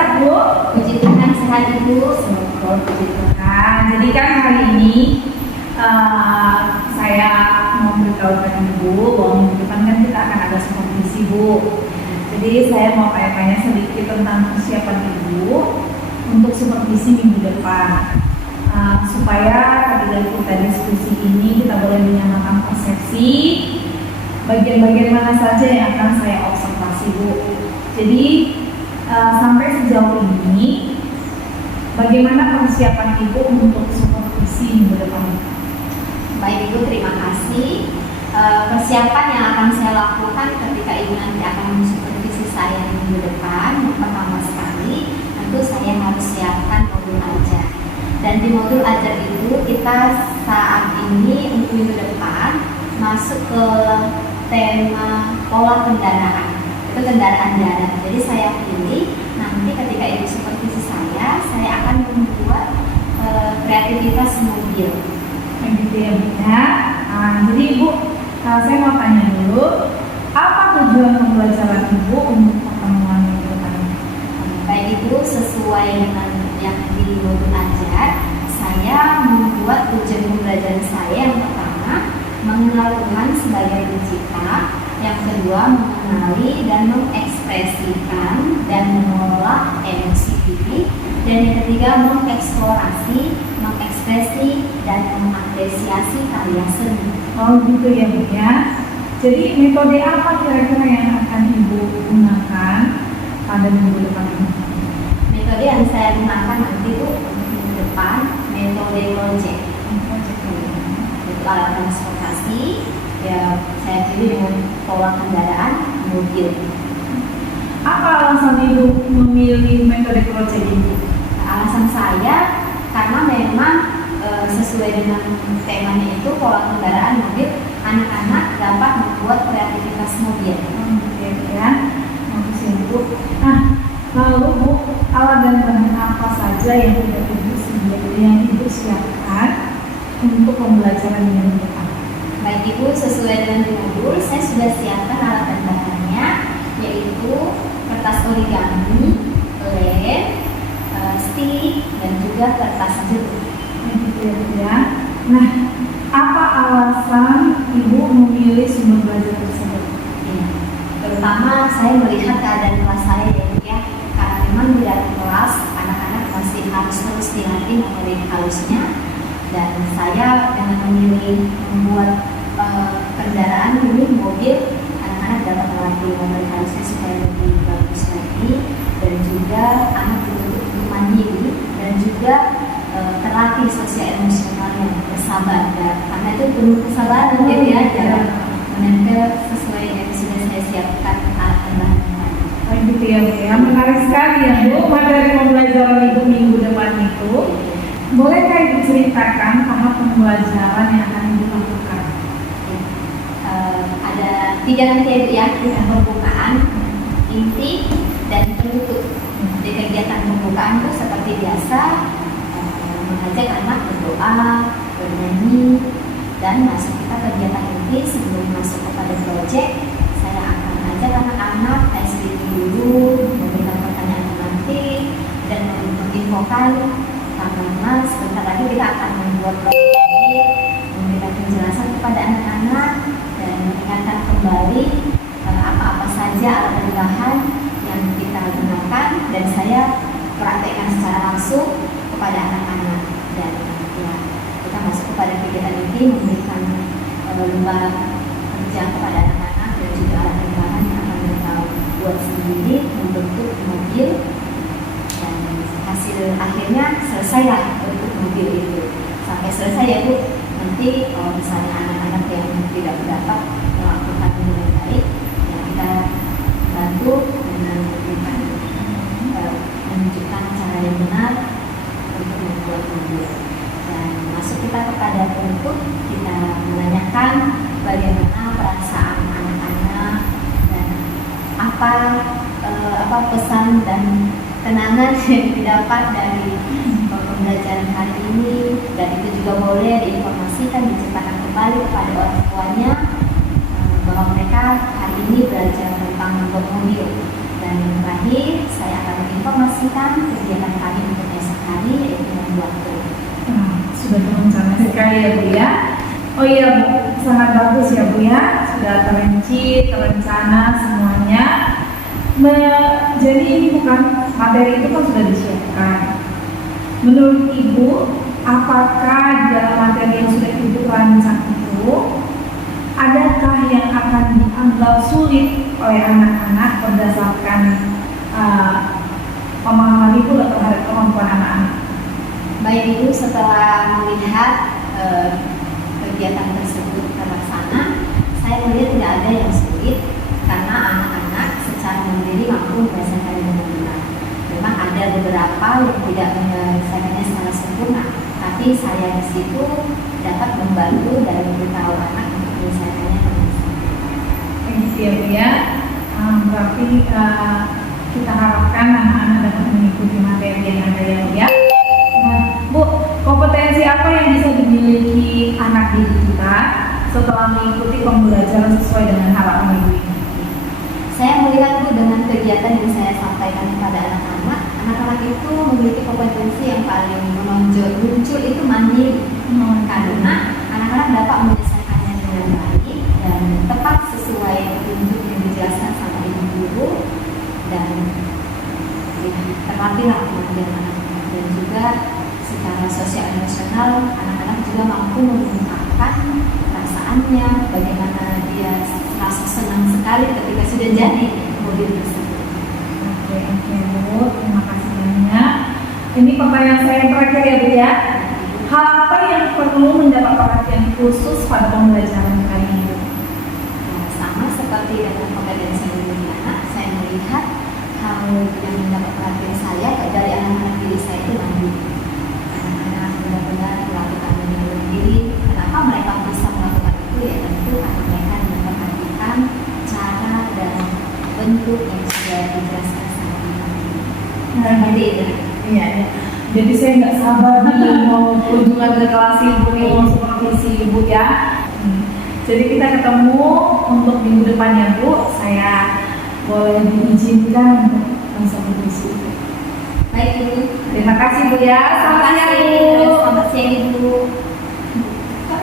sehat Bu? Puji Tuhan sehat Ibu. Semoga puji Tuhan. Jadi kan hari ini saya mau beritahukan Ibu bahwa minggu depan kan kita akan ada kompetisi Bu. Jadi saya mau tanya sedikit tentang persiapan Ibu untuk kompetisi minggu depan. Supaya ketika kita diskusi ini kita boleh menyamakan persepsi bagian-bagian mana saja yang akan saya observasi Bu. Jadi sampai sejauh ini bagaimana persiapan Ibu untuk kompetisi minggu depan? Baik Ibu, terima kasih. Persiapan yang akan saya lakukan ketika Ibu nanti akan mensupervisi saya minggu depan, yang pertama sekali tentu saya harus siapkan modul ajar. Dan di modul ajar itu kita saat ini untuk minggu depan masuk ke tema pola kendaraan. Itu kendaraan darat. Jadi saya pilih nanti ketika Ibu supervisi saya akan membuat kreativitas mobil. Begitu ya Bu ya. Jadi Ibu, saya mau tanya dulu, apa tujuan pembelajaran Ibu untuk pertemuan minggu depan? Baik Ibu, sesuai dengan yang di modul ajar, saya membuat tujuan pembelajaran saya yang pertama mengenal Tuhan sebagai pencipta, yang kedua mengenali dan mengekspresikan dan mengelola emosi diri, dan yang ketiga mengeksplorasi, mengekspresi dan mengapresiasi karya seni. Oh gitu ya Bu ya. Jadi metode apa kira-kira yang akan Ibu gunakan pada minggu depan ini? Metode yang saya gunakan nanti itu minggu depan metode project. Itu alat transportasi. Ya, saya pilih dengan pola kendaraan mobil. Apa alasan Ibu memilih metode project ini? Alasan saya karena memang sesuai dengan temanya itu pola kendaraan mobil, anak-anak dapat membuat kreativitas mobil. Ya, bagus ya Bu. Nah, lalu Bu, alat dan bahan apa saja yang Ibu siapkan untuk pembelajaran minggu depan? Baik Ibu, sesuai dengan modul, saya sudah siapkan alat dan bahannya, yaitu kertas origami, lem, stick, dan juga kertas jeruk. Ya. Nah, apa alasan Ibu memilih sumber belajar tersebut? Ya, terutama saya melihat keadaan kelas saya ya, karena memang di dalam kelas anak-anak masih harus terus dilatih motorik halusnya, dan saya dengan memilih membuat kendaraan ini mobil, anak-anak dapat melatih motorik halusnya supaya lebih bagus lagi, dan juga anak dituntut untuk mandiri dan juga terlatih sosial emosional yang bersabar, karena itu penuh kesabaran gitu ya dalam menempel sesuai yang sudah saya siapkan alat dan bahan. Gitu ya Bu ya, menarik sekali ya Bu materi pembelajaran Ibu minggu depan itu. Bolehkah Ibu ceritakan tahap pembelajaran yang akan Ibu lakukan? Ada 3 nanti ya, pembukaan, inti, dan penutup. Di kegiatan pembukaan itu seperti biasa mengajak anak berdoa, bernyanyi, dan masuk kita kegiatan inti. Sebelum masuk kepada proyek, saya akan ajak anak-anak SPT dulu, memberikan pertanyaan nanti, dan menginfokan karena sebentar lagi kita akan membuat proyek ini, memberikan penjelasan kepada anak-anak dan mengingatkan kembali apa-apa saja alat dan bahan yang kita gunakan, dan saya praktekkan secara langsung kepada anak-anak. Dan ya, kita masuk kepada kegiatan ini, memberikan lomba kerja kepada anak-anak dan juga alat dan bahan yang akan mereka buat sendiri membentuk mobil, dan hasil akhirnya selesailah bentuk mobil itu. Sampai selesai ya Bu, nanti kalau misalnya anak-anak yang tidak dapat melakukan dengan baik, ya kita bantu dengan memberikan menunjukkan cara yang benar untuk membuat mobil. Dan masuk kita kepada penutup, kita menanyakan bagaimana perasaan anak-anak dan apa pesan dan kenangan yang didapat dari pembelajaran hari ini, dan itu juga boleh diinformasikan, diceritakan kembali kepada orang tuanya bahwa mereka hari ini belajar tentang membuat mobil. Dan yang terakhir, saya akan menginformasikan mengimplementasikan kegiatan kami untuk esok hari, yaitu membuat kue. Sudah terencana sekali ya Bu ya. Oh iya Bu, sangat bagus ya Bu ya. Sudah terinci, terencana semuanya. Jadi ini bukan materi itu kan sudah disiapkan. Menurut Ibu, apakah dalam materi yang sudah Ibu rancang itu, adakah yang akan dianggap sulit oleh anak-anak berdasarkan pemahaman Ibu terhadap kemampuan anak-anak? Baik Ibu, setelah melihat kegiatan tersebut terlaksana, saya melihat tidak ada yang sulit karena anak-anak secara mandiri mampu menyelesaikan dengan benar. Memang ada beberapa yang tidak menyelesaikannya secara sempurna, tapi saya di situ dapat membantu dan memberitahu anak untuk menyelesaikannya dengan sempurna. Gitu ya Bu ya. Berarti kita harapkan anak-anak dapat mengikuti materi yang ada ya Bu ya. Nah, Bu, kompetensi apa yang bisa dimiliki anak didik kita setelah mengikuti pembelajaran sesuai dengan harapan Ibu ini? Saya melihat Bu, dengan kegiatan yang saya sampaikan kepada anak-anak, anak-anak itu memiliki kompetensi yang paling menonjol muncul itu mandiri, karena anak-anak dapat menyelesaikannya dengan baik dan tepat sesuai petunjuk yang dijelaskan sama ibu guru, dan terlatihlah kemampuan anak-anak, dan juga secara sosial emosional anak-anak juga mampu mengungkapkan perasaannya, bagaimana dia merasa senang sekali ketika sudah jadi mobil tersebut. Oke Bu, terima kasih banyak. Ini pertanyaan saya yang terakhir ya Bu ya. Hal apa yang perlu mendapat perhatian khusus pada pembelajaran kali ini? Nah, sama seperti dengan kompetensi mendidik anak, saya melihat hal yang mendapat perhatian saya dari anak-anak diri saya itu mandiri. Anak-anak benar-benar melakukan dengan diri. Kenapa mereka bisa melakukan itu? Ya tentu karena mereka memperhatikan cara dan bentuk yang sudah dijelaskan sama ibu. Seperti itu. Iya. Jadi saya nggak sabar nih mau kunjungan ke kelas Ibu nih, mau supervisi Ibu ya. Jadi kita ketemu untuk minggu depan ya Bu. Saya boleh diizinkan untuk supervisi. Baik Ibu. Terima kasih Bu ya. Terima kasih. Selamat siang Ibu.